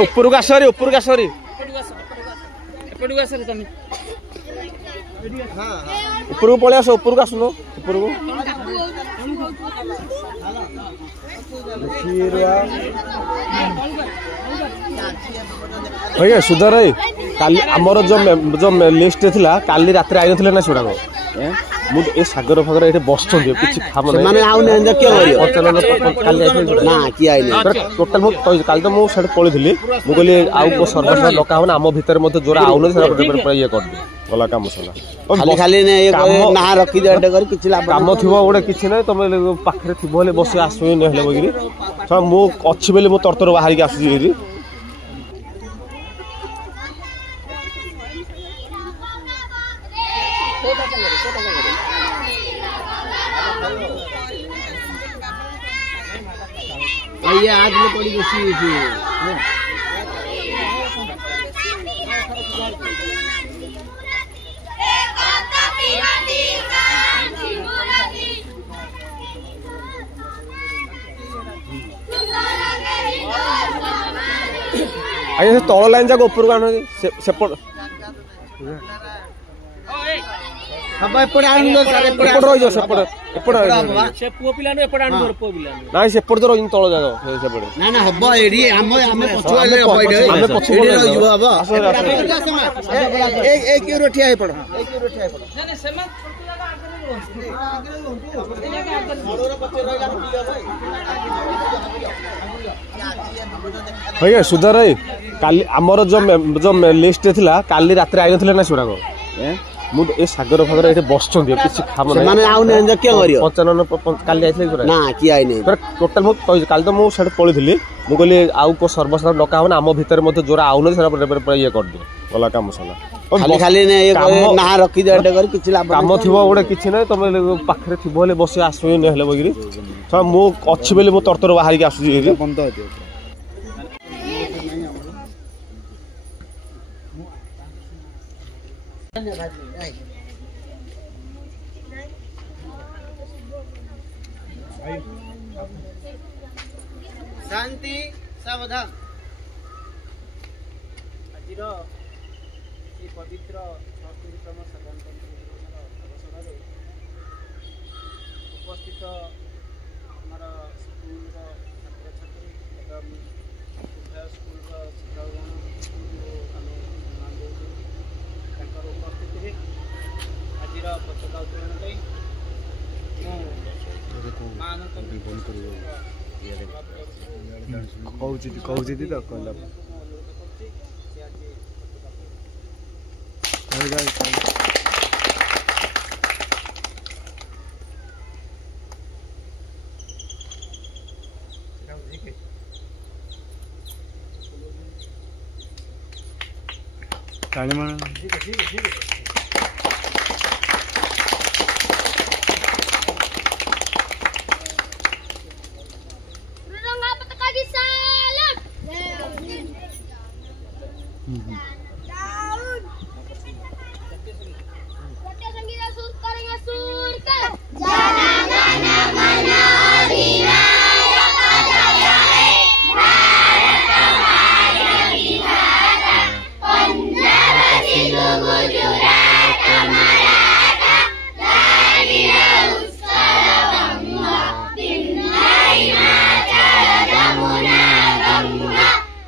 ऊपर का सॉरी ऊपर का सॉरी ऊपर को पड़े आसो ऊपर को आसुनो ऊपर को भैया सुधर काली आमर जो लिस्ट थिला काली रात आई नथिले ना सेडा मु ए सागर फागर एठे बसछन किछि खाम नै माने आउ नै के करियो काली आई ना की आई नै टोटल मु काली तो मु सेड पळिथिली मु कहली आउ सर्वस लोका होना आम भीतर मते जोरा आउ नै सेडा ये कर दे गला काम सला खाली खाली नै ना रखी दे कर किछि लाभ काम थिबो ओडे किछि नै तमे पाखरे थिबो ले बसे आसु नै हले बगिरी त मु अछि बेले मु तरतर बाहर के आसु जी ये आज में पड़ी बसी थी आगे से तौल लाइन जाको ऊपर गानो सेपट अब एपड़ आनु सर एपड़ रहि जो सेपट एपड़ से पुओ पिला न एपड़ आनु पुओ पिला नाही सेपट तो रहि तौल जाको सेपट ना ना हबो एडी हम पछुआ ले पइडे हम पछुआ ले रहि जो हबो एक यूरो ठिया है पड़ 1 यूरो ठिया है पड़ ना सेमा भैया सुधर काली आमर जो लिस्ट थिला काली रात आई नथिले ना सेडा मु ए सागर फागर एठे बसछन किछि खाम नै माने आउ नै के करियो 95 काली आइथिले ना की आई नै टोटल मु काली तो मु सेड पळिथिली मु कहली आउ को सर्वस लोका होना आम भीतर मते जोरा आउ नै सेडा ये कर दे गला काम सला खाली खाली नै ना रखी दे कर किछि लाभ काम थिबो ओडे किछि नै तमे पाखरे थिबो ले बसे आसु नै हले बगिरी त मु अछि बेले मु तरतर बाहर के आसु जी बंद होते शांति सावधान आज पवित्र 36तम साधारणतंत्र अवसर उपस्थित आमर स्कूल छात्र छात्री एवं उभय स्कूल शिक्षकगण आम सम्मान देकर उपस्थित आज पताका उत्तोलन ताली मार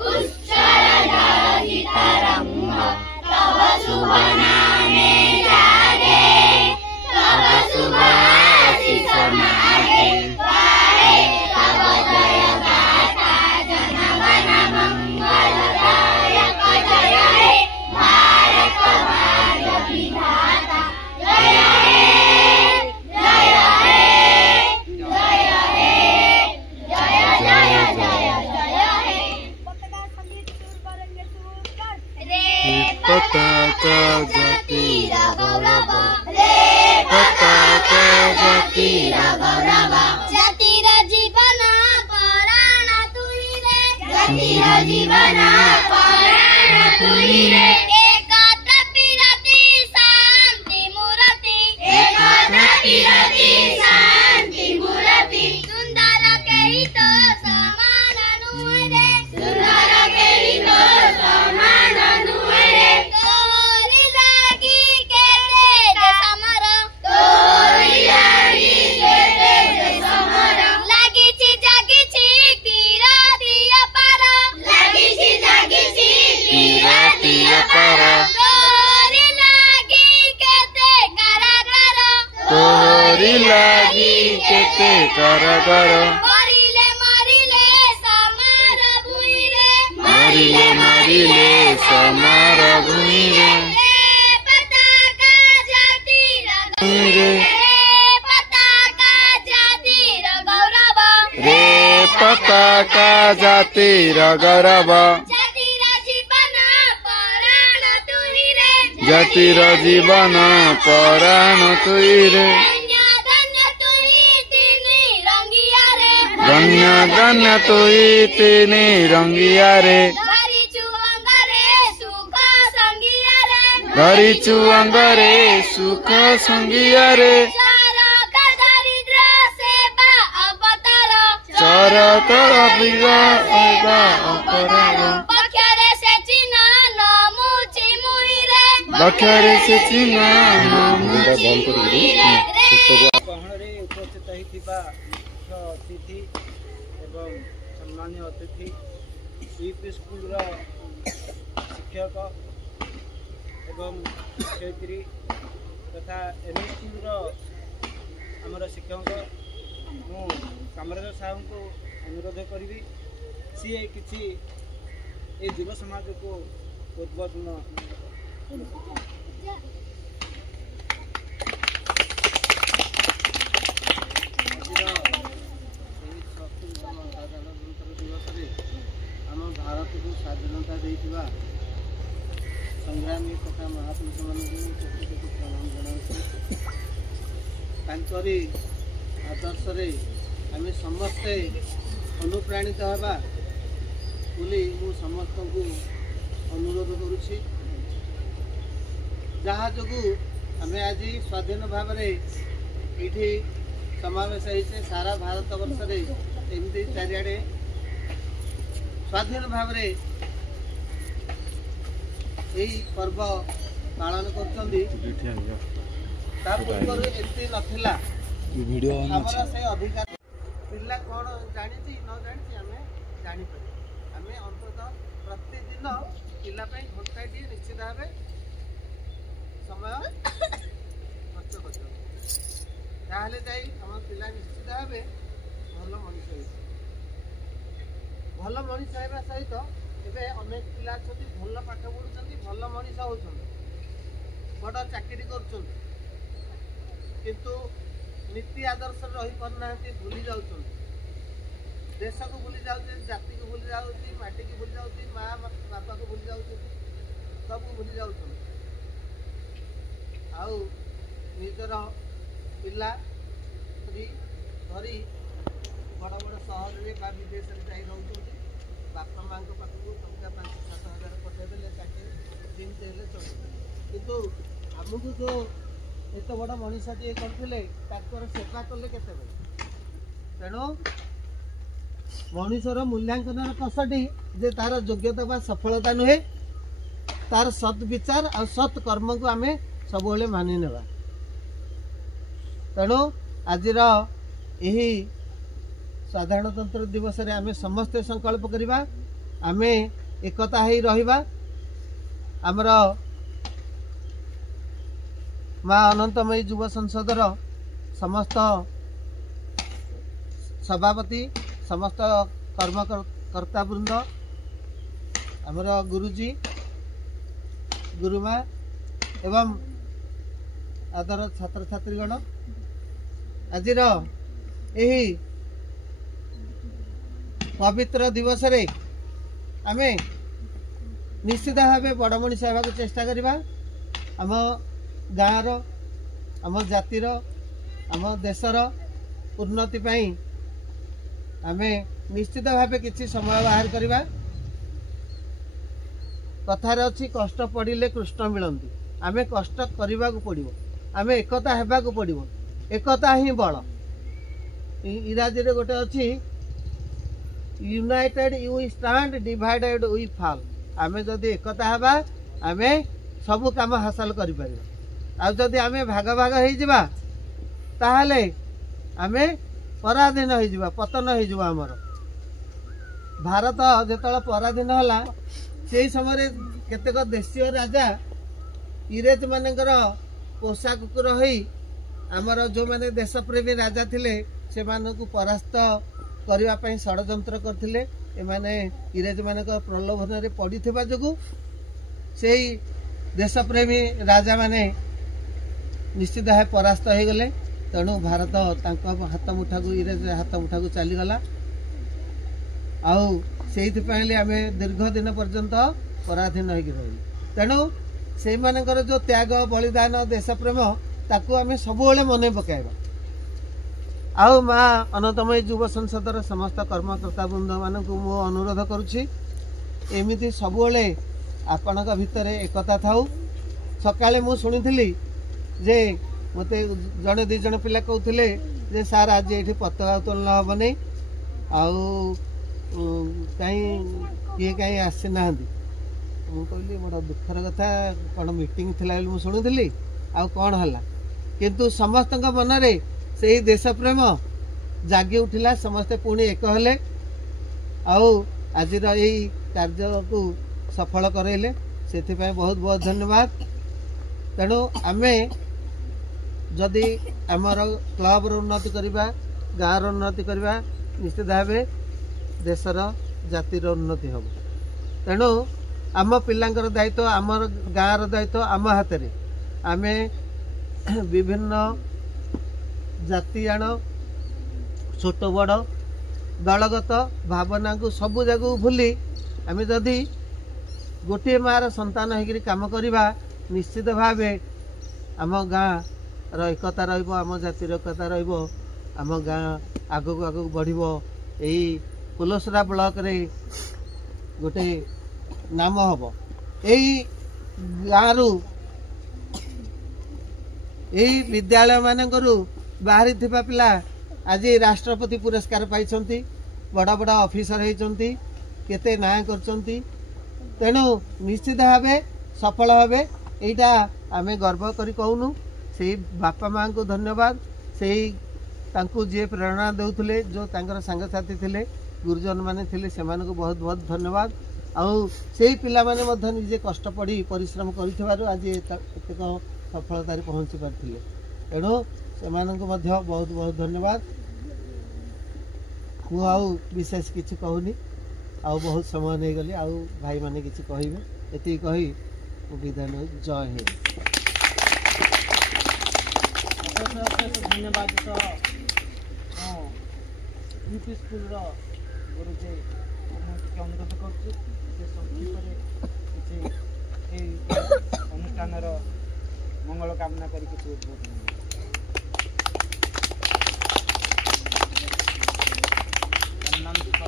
Uschala jala hitaram पताका जातिर गौरव रे पताका जातिर गौरव जातिर जीवन प्राण तुई रे जातिर जीवन प्राण तुई रे एकत्र पिरति शांति मूर्ति एकत्र पिरति शांति मूर्ति सुंदर केहि तो समान नुहे रे सुंदर केहि तो समान नुहे रे तोरी लागी केते समर तोरी लागी केते समर लागिछि जागिछि किरति अपार लागिछि जागिछि किरति अपार तोरी लागी केते कारागार तोहरी लागी केते कारागार मरिले मरिले समार भुई रे मरिले मरिले समार भूमि रे पताका जातिर रे पताका जातिर गौरव रे पताका जातिर गौरव जातिर जीवन प्राण तुहि रे जातिर जीवन प्राण तुई रे धन्य धन्य तुहि तिनि रंगिया रे धन्य धन्य तुई तिनि रंगिया रे धरिछु अंगरे सुख संगिया रे धरिछु अंगरे सुख संगिया रे चरक दरिद्र सेवा अवतार चरक अपराध पक्षरे से चिन्ह नमुछि मुहि रे बखरे से चिन्ह नमुछि मुहि रे ଗହଣରେ ଉପସ୍ଥିତ ହୋଇଥିବା ମୁଖ୍ୟ ଅତିଥି ଏବଂ ସମ୍ମାନୀୟ ଅତିଥି ୟୁପି ସ୍କୁଲର ଶିକ୍ଷକ ଏବଂ ଶିକ୍ଷୟିତ୍ରୀ ତଥା ଏମ୍ଇ ସ୍କୁଲର ଆମର ଶିକ୍ଷକ ମୁଁ କାମରାଜ ସାହୁଙ୍କୁ ଅନୁରୋଧ କରିବି ସିଏ କିଛି ଏ ଯୁବ ସମାଜକୁ ଉଦ୍ବୋଧନ ଦିବସରେ ଆମ ଭାରତକୁ ସ୍ୱାଧୀନତା ଦେଇଥିବା ସଂଗ୍ରାମୀ ତଥା ମହାପୁରୁଷମାନଙ୍କୁ କୋଟି କୋଟି ପ୍ରଣାମ ଜଣାଉଛି। ତାଙ୍କରି ଆଦର୍ଶରେ ଆମେ ସମସ୍ତେ ଅନୁପ୍ରାଣିତ ହେବା ବୋଲି ମୁଁ ସମସ୍ତଙ୍କୁ ଅନୁରୋଧ କରୁଛି। ଯାହା ଯୋଗୁଁ ଆମେ ଆଜି ସ୍ୱାଧୀନ ଭାବରେ ଏଇଠି ସମାବେଶ ହେଇଛେ ସାରା ଭାରତ ବର୍ଷରେ ଏମିତି ଚାରିଆଡ଼େ ସ୍ୱାଧୀନ ଭାବରେ ଏହି ପର୍ବ ପାଳନ କରୁଛନ୍ତି। ତା ପୂର୍ବରୁ ଏମିତି ନଥିଲା। ଆମର ସେ ଅଧିକାର ପିଲା କ'ଣ ଜାଣିଛି ନ ଜାଣିଛି ଆମେ ଜାଣିପାରିବୁ। ଆମେ ଅନ୍ତତଃ ପ୍ରତିଦିନ ପିଲା ପାଇଁ ଘଣ୍ଟାଟିଏ ନିଶ୍ଚିତ ଭାବେ ସମୟ ଖର୍ଚ୍ଚ କରିବ। ତାହେଲେ ଯାଇ ଆମ ପିଲା ନିଶ୍ଚିତ ଭାବେ ଭଲ ମଣିଷ ହେଇଛି। ଭଲ ମଣିଷ ହେବା ସହିତ ଏବେ ଅନେକ ପିଲା ଅଛନ୍ତି ଭଲ ପାଠ ପଢ଼ୁଛନ୍ତି, ଭଲ ମଣିଷ ହେଉଛନ୍ତି, ବଡ଼ ଚାକିରି କରୁଛନ୍ତି, କିନ୍ତୁ ନୀତି ଆଦର୍ଶରେ ରହିପାରୁନାହାନ୍ତି, ଭୁଲି ଯାଉଛନ୍ତି। ଦେଶକୁ ଭୁଲି ଯାଉଛନ୍ତି, ଜାତିକୁ ଭୁଲି ଯାଉଛି, ମାଟିକୁ ଭୁଲି ଯାଉଛି, ମା ବାପାକୁ ଭୁଲି ଯାଉଛନ୍ତି, ସବୁ ଭୁଲି ଯାଉଛନ୍ତି। ଆଉ ନିଜର ପିଲା ସ୍ତ୍ରୀ ଧରି ବଡ଼ ବଡ଼ ସହରରେ ବା ବିଦେଶରେ ଯାଇ ରହୁଛନ୍ତି। ବାପା ମାଆଙ୍କ ପାଖକୁ ଟଙ୍କା 5-7 ହଜାର ପଠାଇଦେଲେ ଚାକିରି ଯେମିତି ହେଲେ ଚଳିବ। କିନ୍ତୁ ଆମକୁ ଯେଉଁ ଏତେ ବଡ଼ ମଣିଷଟିଏ କରିଥିଲେ ତାଙ୍କର ସେବା କଲେ କେତେବେଳେ? ତେଣୁ ମଣିଷର ମୂଲ୍ୟାଙ୍କନର କଷଟି ଯେ ତାର ଯୋଗ୍ୟତା ବା ସଫଳତା ନୁହେଁ, ତାର ସତ୍ ବିଚାର ଆଉ ସତ୍ କର୍ମକୁ ଆମେ ସବୁବେଳେ ମାନି ନେବା। ତେଣୁ ଆଜିର ଏହି ସାଧାରଣତନ୍ତ୍ର ଦିବସରେ ଆମେ ସମସ୍ତେ ସଂକଳ୍ପ କରିବା, ଆମେ ଏକତା ହେଇ ରହିବା। ଆମର ମା ଅନନ୍ତମୟୀ ଯୁବ ସଂସଦର ସମସ୍ତ ସଭାପତି, ସମସ୍ତ କର୍ମକର୍ତ୍ତାବୃନ୍ଦ, ଆମର ଗୁରୁଜୀ, ଗୁରୁମା ଏବଂ ଆଦର ଛାତ୍ରଛାତ୍ରୀଗଣ, ଆଜିର ଏହି ପବିତ୍ର ଦିବସରେ ଆମେ निश्चित भाव बड़ मनीष होगा चेष्टा करवा आम गाँव आम जातिर आम देशर उन्नति आम निश्चित भाव किसी समय बाहर करवा कथार अच्छी कष्ट पड़े कृष्ण मिलती आम कष्ट करने को पड़ो आम एकता होगा पड़ो एकता ही बल इंग्राजी रे गोटे अच्छी united we stand divided we fall आम जदि एकता हवा आम सब काम हासिल कर जदि आम भाग भाग हो ताहले आम पराधीन हो पतन हो आमर भारत जो पराधीन होला से समय केतेक देशीय राजा इंग्रेज मानकर पोषा कुकुर हो आमर जो मैंने देशप्रेमी राजा थिले से मानकु परास्त करने षड्यंत्र करथिले एमाने इंग्रेज मान प्रलोभन रे पड़िथिबा जोगु से देशप्रेमी राजा माने निश्चित भाव परास्त हो गले तेणु भारत हाथ मुठा को इंग्रेज हाथ मुठा को चलीगला आउ से आम दीर्घ दिन पर्यंत पराधीन हो रही तेणु से मानकर जो त्याग बलिदान देशप्रेम ताकू आम सब मन पकाइबा आउ माँ अनंतमयी युव संसदर समस्त कर्मकर्ता वृंद मानक मु अनुरोध करुछि एमिति सबुले आपण भितर एकता थाउ सकाळे मु सुनिथिली जे मते जड़े दी जन पिला कहते जे सार आज ये पताका उत्तोलन हम नहीं आउ कहीं किए कहीं आसी ना कहली बड़ा दुखर कथा कौन मीटिंग थी मुझे शुणुली आउ कौन है किंतु समस्त मनरे से देश प्रेम जागी उठिला समस्ते पुणी एक हेले आउ आज कार्य को सफल करैले से बहुत बहुत धन्यवाद तेणु आमे जदि आमर क्लब उन्नति करवा गाँव उन्नति करवा निश्चित भाव देशर जातिर उन्नति हम तेणु आम पिलांकर दायित्व आमर गाँव दायित्व आम हाथ में आम विभिन्न जातियाण छोट बड़ दलगत भावना को सबू जगह भूली आम जदि गोटे मार संतान होकर काम करवा निश्चित भाव आम गाँव एकता रम जातिर एकता रम गाँ आगक आगक बढ़ यही कुलसरा ब्लॉक रे गोटे नाम हम यही गाँव यही विद्यालय मानकरू बाहरी थिबा पिला आज राष्ट्रपति पुरस्कार पाई बड़ा बड़ा ऑफिसर होती केते ना करचंती तेणु निश्चित भाव सफल भाव यहाँ आम गर्व करी कहूनु से बापा माँ को धन्यवाद से जी प्रेरणा देउथले जो तांकर सांगसाथी थिले गुरुजन माने थिले सेमान को बहुत बहुत धन्यवाद आउ से पिला माने मध्य निजे कष्ट पड़ी परिश्रम करिथिबारु आज एतक सफलतार पहुँची पारथिले तेणु सेमानंको मध्य बहुत बहुत धन्यवाद मु आउ विशेष किछि कहूनी आउ बहुत समय नहीं गली आउ भाई माने किछि कहिबे एति कहि विधान जय हिंद धन्यवाद यूपी स्कूल गुरुजी अनुरोध कर अनुष्ठान मंगल कामना करके सम्मानित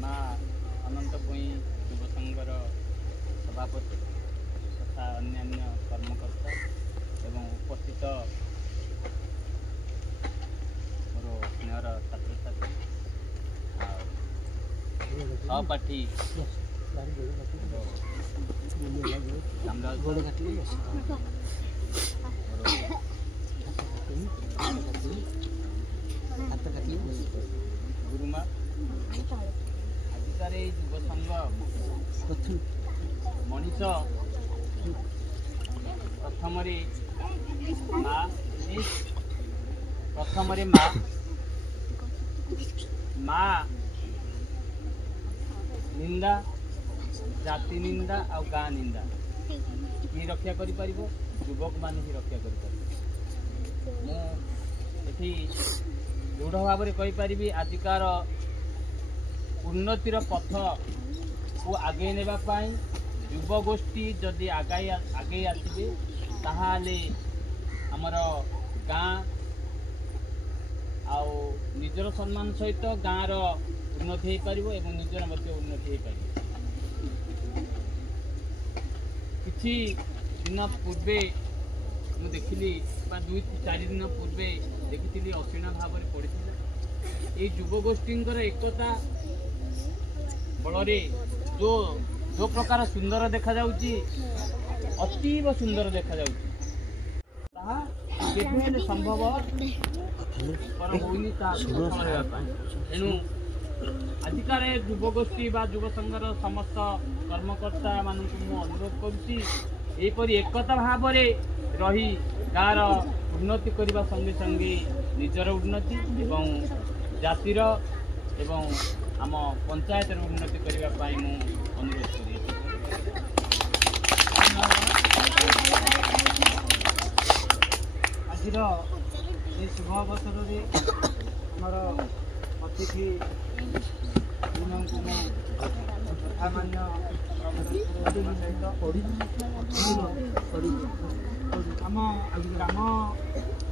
माँ अनंतमयी युव संघर सभापति तथा अन्यान्य कर्मकर्ता एवं उपस्थित मोर स्नेहर छात्र छात्री सहपाठी गुरुमा आजिकार युव संघ मनीष प्रथम माँ निंदा जाति निंदा आ गाँ निंदा किए रक्षा कर युवक मान ही रक्षा कर दृढ़ भाव कहीपरि आजिकार उन्नतिर पथ को आगे नेबा पाई युवा गोष्ठी जदि आगे आसबे ताहाले हमर गाँ आउ निजर सम्मान सहित गाँ रो उन्नति हो पारिबो एवं निजर मध्य उन्नति हो पारिबो। किछि दिन पूर्वे मु देखिली 2-4 दिन पूर्वे देखिली असीना भाव में पड़ी ये युव गोष्ठी एकता बल जो जो प्रकार सुंदर देखा जाउची अतीव सुंदर देखा जाउची ताहा केबे संभव पर होइनी ता एनु अधिकार युव गोष्ठी बा युव संघर समस्त कर्मकर्ता मानक मु अनुरोध करुची एपरि एकता भाव में रही गाँव उन्नति करने संगे संगे निजर उन्नति एवं जातिर एवं आम पंचायत उन्नति करने मु अनुरोध करी। आज शुभ अवसर में आमर अतिथि सामान्य आम ग्राम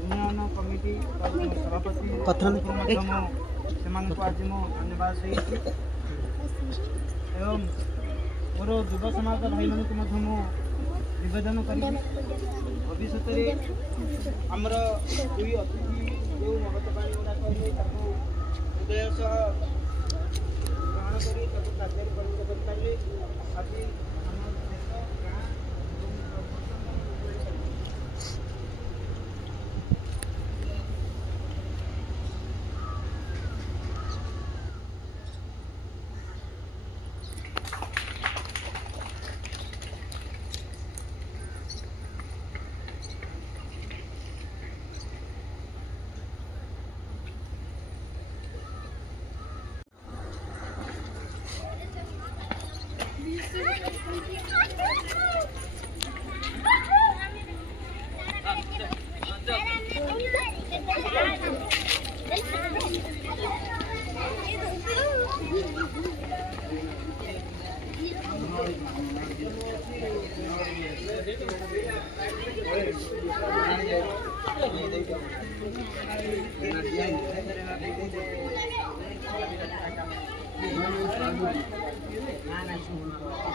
उन्नयन कमिटी सभापति से आज मु धन्यवाद देती एवं मोर युव समाज भाई मानक निवेदन करी भविष्य आमर दुई अतिथि जो मगतवाणी गुड़ा कहे हृदय सह ग्रहण कर कार्य परिणत करें आज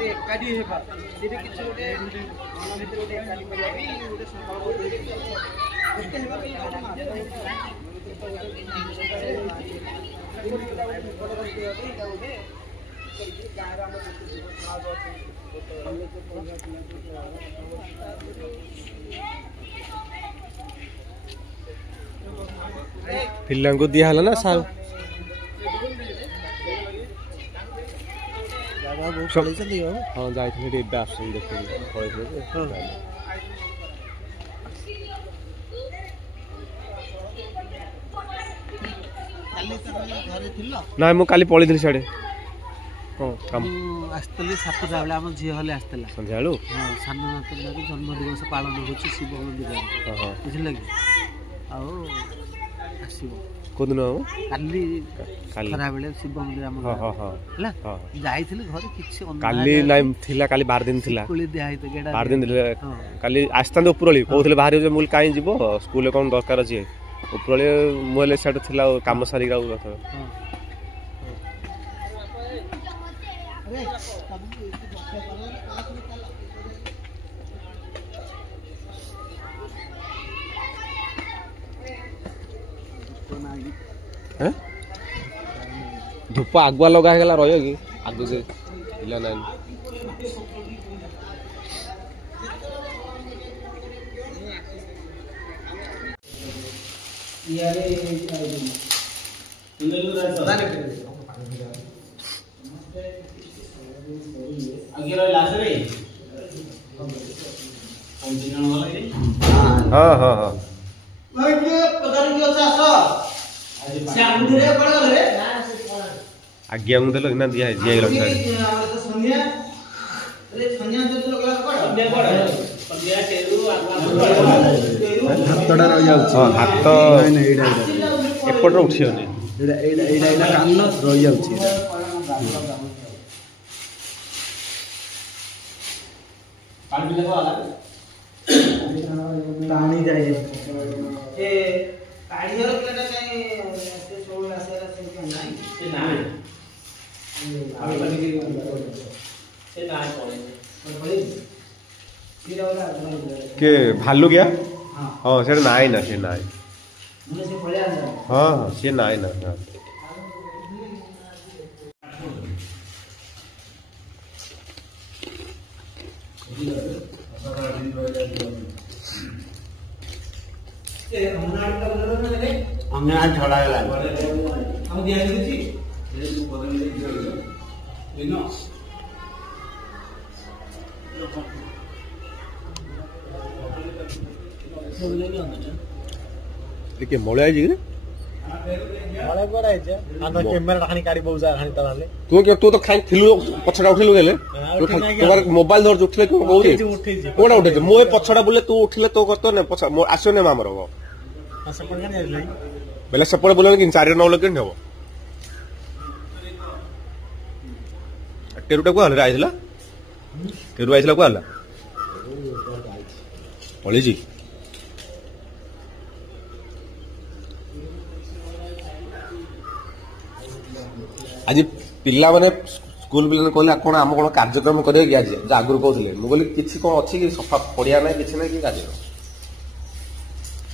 एकाठी हेबा जेबे किछ गोटे मन भितर गोटे एकाठी करिया भी गोटे संकल्प पिल्ला को दिया हला ना साल हाँ जाइए आसन देख ना मु काली पड़ी साढ़े आसली 7टा बेले आम झील हले आसला संध्या हाँ सान नातर जन्म दिवस पालन हो शिव मंदिर बुझल कि आसो कोदिन काली खरा बेले शिव मंदिर आम जाइथिले घर किछि काली नाइ थिला काली 12 दिन थिला कुली दिया हित गेडा 12 दिन काली आस्तांदे उपरली कहउथले बाहर जे मूल काई जीवो स्कूल कोन दरकार अछि उपरली मोले सेट थिला काम सारी गाउ धूप आगुआ लगा है रही कि आगु से इला ना हाँ हाँ हाँ आज्ञा मुझे लगना दिया है दिया रखा है हाथ एपट उठी ପାଣି ଯାଇ ଏ କାଳିର ପିଲାଟା କାଇଁ ସେ ସବୁ ଆସିଲା ସେମିତି ନାହିଁ ସେ ନାହିଁ ସେ ନାହିଁ ପଳେଇ के भालू क्या हाँ से नाई ना से नाई हाँ हाँ से नाई ना हाँ अंगना झड़ा हम दिया देखिए मोले आई जी मळे पर आइजे आनो कैमरा खानी काडी बहुजा खानी तराले तू के तू तो खाई थिलु पछडा उठिलु गेले तू तोर मोबाइल धर उठले तू बहु कोडा उठे मो पछडा बोले तू उठले तो करतो ने पछ आसो ने मामर हो सपोर्ट खानी आइले बेले सपोर्ट बोले कि 4 9 लगे ने हो टेरुटा को हल आइला टेरु आइला को हला पळे जी आज पिला माने स्कूल पिला कहले कोन हम कोन कार्यक्रम करे कि आज आगुर कहले मु बोली किछि कोन अछि कि सफा पड़िया नै किछि नै कि कार्यक्रम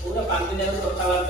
पूरा 5 दिन कथा बात